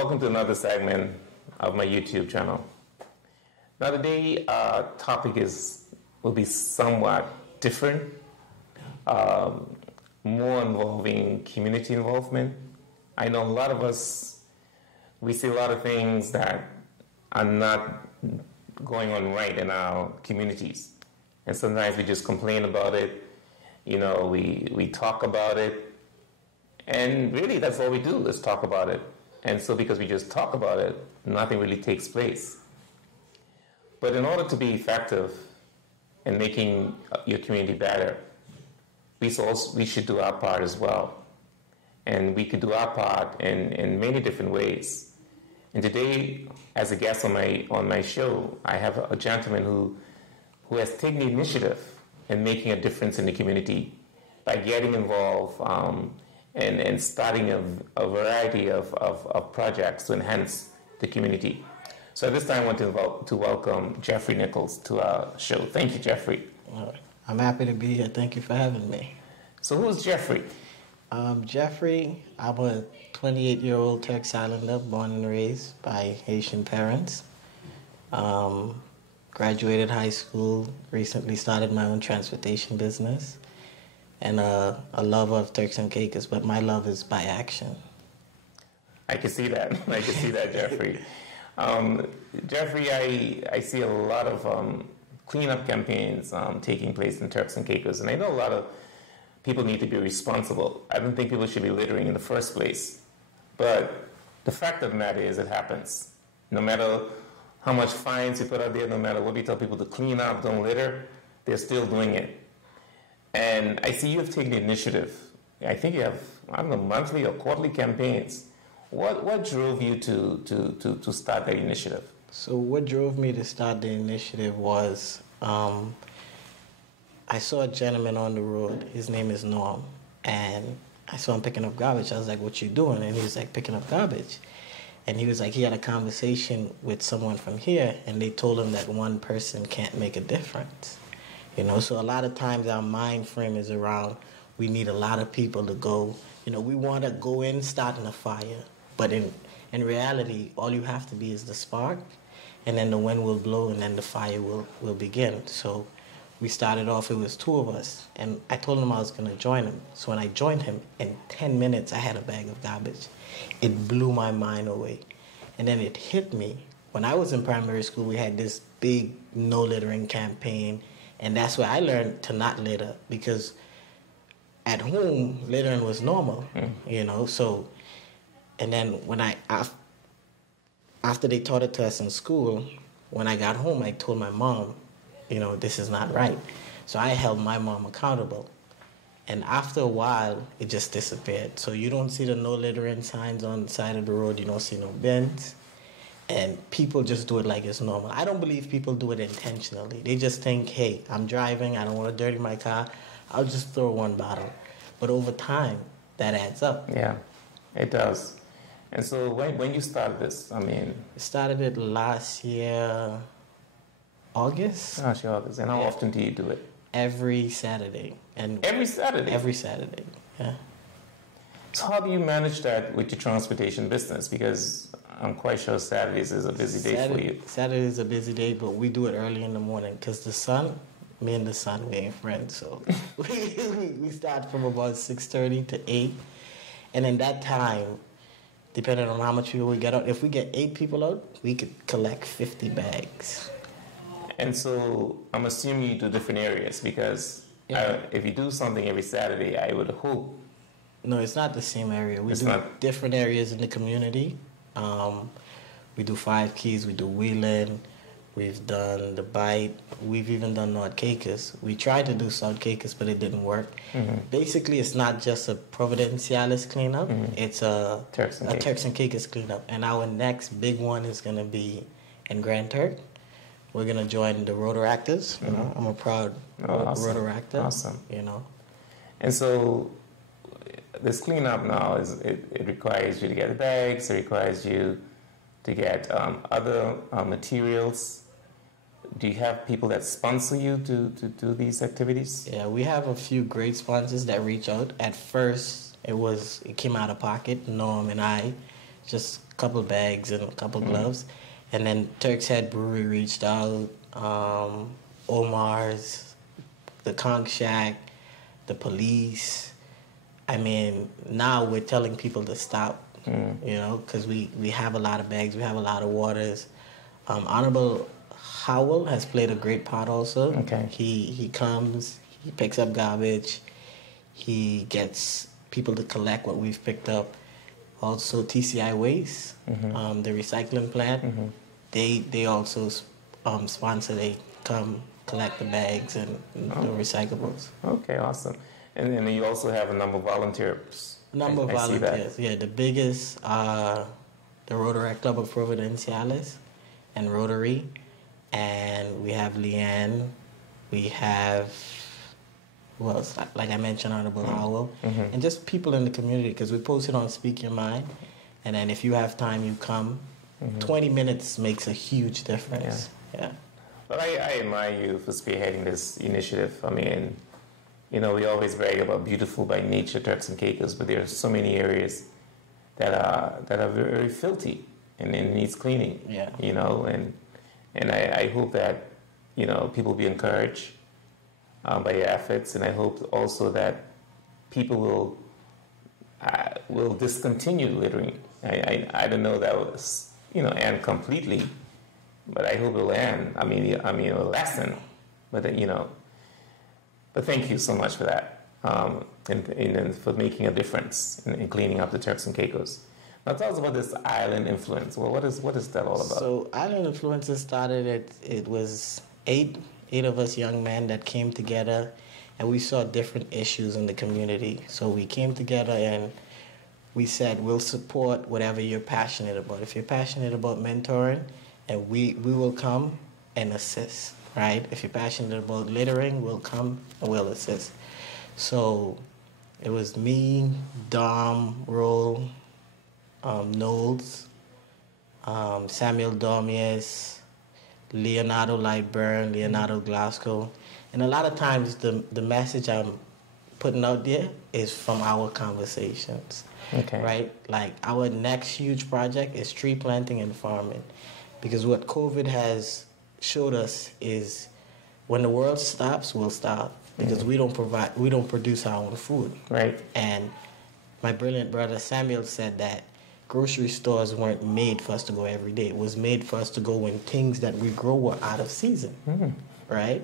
Welcome to another segment of my YouTube channel. Now today, topic will be somewhat different, more involving community involvement. I know a lot of us, we see a lot of things that are not going on right in our communities. And sometimes we just complain about it, we talk about it, and really that's all we do is talk about it. And so because we just talk about it, nothing really takes place. But in order to be effective in making your community better, we should do our part as well. And we could do our part in many different ways. And today, as a guest on my show, I have a gentleman who has taken the initiative in making a difference in the community by getting involved and starting a variety of projects to enhance the community. So at this time, I want to welcome Jeffrey Nicolas to our show. Thank you, Jeffrey. I'm happy to be here. Thank you for having me. So who's Jeffrey? Jeffrey, I'm a 28-year-old Turks Islander, born and raised by Haitian parents. Graduated high school, recently started my own transportation business, and a lover of Turks and Caicos, but my love is by action. I can see that. I can see that, Jeffrey. Jeffrey, I see a lot of cleanup campaigns taking place in Turks and Caicos, and I know a lot of people need to be responsible. I don't think people should be littering in the first place. But the fact of the matter is it happens. No matter how much fines you put out there, no matter what you tell people to clean up, don't litter, they're still doing it. And I see you have taken the initiative. I think you have, monthly or quarterly campaigns. What drove you to start that initiative? So what drove me to start the initiative was I saw a gentleman on the road. His name is Norm. And I saw him picking up garbage. I was like, what you doing? And he was like, picking up garbage. And he was like, he had a conversation with someone from here, and they told him that one person can't make a difference. So a lot of times our mind frame is around, we need a lot of people to go. We want to go in starting a fire. But in reality, all you have to be is the spark, and then the wind will blow, and then the fire will begin. So we started off, it was two of us, and I told him I was going to join him. So when I joined him, in 10 minutes, I had a bag of garbage. It blew my mind away. And then it hit me. When I was in primary school, we had this big no littering campaign, and that's where I learned to not litter, because at home, littering was normal, so... And then when after they taught it to us in school, when I got home, I told my mom, this is not right. So I held my mom accountable. And after a while, it just disappeared. So you don't see the no littering signs on the side of the road. You don't see no bins. And people just do it like it's normal. I don't believe people do it intentionally. They just think, hey, I'm driving. I don't want to dirty my car. I'll just throw one bottle. But over time, that adds up. Yeah, it does. And so when you started this, I started it last year, August. Last year, August. And how often do you do it? Every Saturday. And every Saturday? Every Saturday, yeah. So how do you manage that with your transportation business? Because I'm quite sure Saturdays is a busy day for you. Saturday is a busy day, but we do it early in the morning because me and the sun, we ain't friends. So we start from about 6:30 to 8. And in that time, depending on how much people we get out, if we get 8 people out, we could collect 50 bags. And so I'm assuming you do different areas because if you do something every Saturday, I would hope. No, it's not the same area. We do different areas in the community. We do 5 Keys, we do Wheeling, we've done the Bight, we've even done North Caicos. We tried to do South Caicos, but it didn't work. Mm-hmm. Basically, it's not just a Providenciales cleanup, it's a Turks and Caicos cleanup. And our next big one is going to be in Grand Turk. We're going to join the Rotoractors. I'm a proud Rotoractor. Awesome. And so this cleanup now, it requires you to get bags, it requires you to get other materials. Do you have people that sponsor you to do these activities? Yeah, we have a few great sponsors that reach out. At first, it came out of pocket. Norm and I just couple bags and a couple gloves. And then Turk's Head Brewery reached out, Omar's, the Conch Shack, the police. I mean, now we're telling people to stop, you know, because we have a lot of bags, we have a lot of waters. Honorable Howell has played a great part also. Okay. He comes, he picks up garbage, he gets people to collect what we've picked up. Also, TCI Waste, the recycling plant, they also sponsor. They come collect the bags and the recyclables. Okay, awesome. And then you also have a number of volunteers. Number of volunteers, yeah. The biggest are the Rotary Club of Providenciales and Rotary. And we have Leanne. We have, who else? Like I mentioned, Honorable Howell. And just people in the community, because we post it on Speak Your Mind. And then if you have time, you come. 20 minutes makes a huge difference. Yeah. But I admire you for spearheading this initiative. I mean, you know, we always brag about beautiful by nature Turks and Caicos, but there are so many areas that are very, very filthy and it needs cleaning. Yeah. You know, and I hope that, you know, people be encouraged by your efforts, and I hope also that people will discontinue littering. I don't know that was, you know, end completely, but I hope it'll end. I mean, a lesson, but you know. But thank you so much for that, and for making a difference in cleaning up the Turks and Caicos. Now tell us about this island influence. Well, what is that all about? So Island Influences started. It was eight of us young men that came together, and we saw different issues in the community. So we came together and we said we'll support whatever you're passionate about. If you're passionate about mentoring, and we will come and assist. Right? If you're passionate about littering, we'll come and we'll assist. So it was me, Dom, Roll, Knowles, Samuel Domies, Leonardo Lightburn, Leonardo Glasgow. And a lot of times the message I'm putting out there is from our conversations. Okay. Right? Like our next huge project is tree planting and farming. Because what COVID has showed us is when the world stops, we'll stop. Because we don't produce our own food. Right. And my brilliant brother Samuel said that grocery stores weren't made for us to go every day. It was made for us to go when things that we grow were out of season. Right?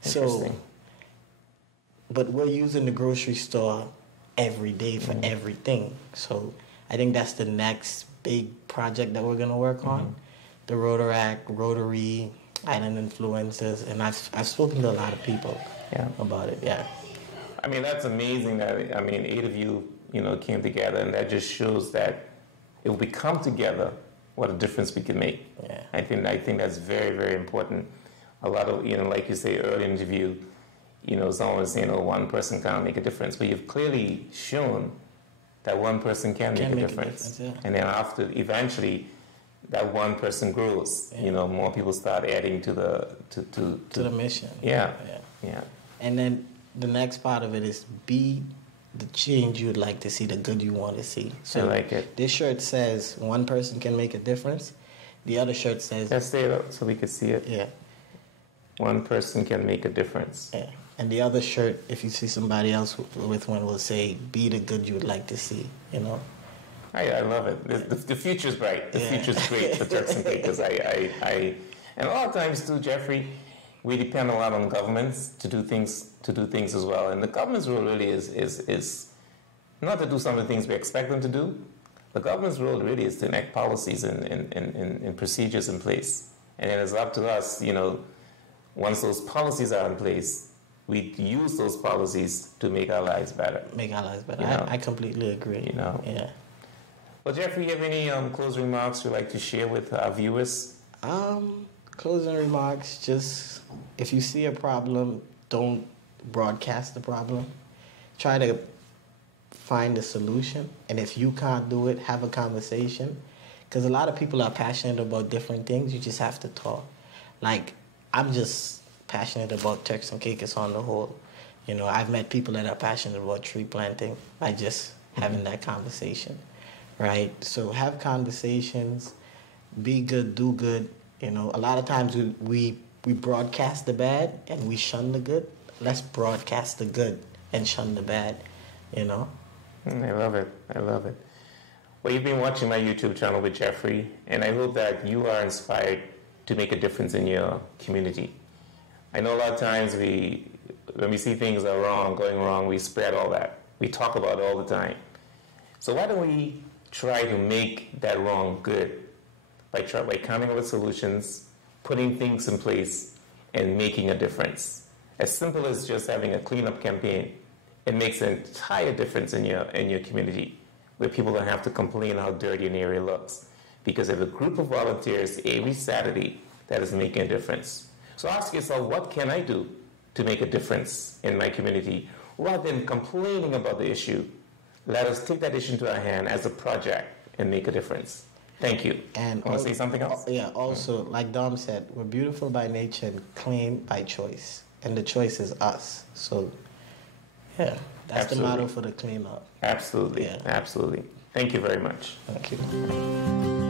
So, but we're using the grocery store every day for everything. So I think that's the next big project that we're going to work on. The Rotaract, Rotary, Island Influences, and I've spoken to a lot of people about it. Yeah. I mean, that's amazing that, I mean, 8 of you, you know, came together, and that just shows that if we come together, what a difference we can make. Yeah. I think that's very, very important. A lot of, you know, like you say earlier in the interview, you know, someone was saying, oh, one person can't make a difference, but you've clearly shown that one person can make a difference. And then after, eventually, that one person grows. You know, more people start adding to the mission. Yeah. And then the next part of it is be the change you'd like to see, the good you want to see. So I like it. This shirt says one person can make a difference. The other shirt says... Let's say it so we can see it. Yeah. One person can make a difference. Yeah. And the other shirt, if you see somebody else with one, will say, be the good you would like to see, you know? I love it. The future's bright. The future's great for Turks and Caicos. And a lot of times too, Jeffrey, we depend a lot on governments to do things as well. And the government's role really is not to do some of the things we expect them to do. The government's role really is to enact policies and procedures in place. And then it's up to us, you know, once those policies are in place, we use those policies to make our lives better. Make our lives better. You know? I completely agree. You know? Yeah. Well, Jeffrey, you have any closing remarks you'd like to share with our viewers? Closing remarks, just if you see a problem, don't broadcast the problem. Try to find a solution. And if you can't do it, have a conversation. Because a lot of people are passionate about different things. You just have to talk. Like, I'm just passionate about Turks and Caicos on the whole. You know, I've met people that are passionate about tree planting by just having that conversation. right? So have conversations, be good, do good. You know, a lot of times we broadcast the bad and we shun the good. Let's broadcast the good and shun the bad, you know? I love it. I love it. Well, you've been watching my YouTube channel with Jeffrey, and I hope that you are inspired to make a difference in your community. I know a lot of times when we see things are wrong, going wrong, we spread all that. We talk about it all the time. So why don't we try to make that wrong good by coming up with solutions, putting things in place, and making a difference. As simple as just having a cleanup campaign, it makes an entire difference in your community, where people don't have to complain how dirty an area looks, because of a group of volunteers every Saturday that is making a difference. So ask yourself, what can I do to make a difference in my community? Rather than complaining about the issue, let us take that issue into our hand as a project and make a difference. Thank you. And want to say something else? Yeah, also, like Dom said, we're beautiful by nature and clean by choice. And the choice is us. So, yeah, that's Absolutely. the motto for the cleanup. Absolutely. Yeah. Absolutely. Thank you very much. Thank you.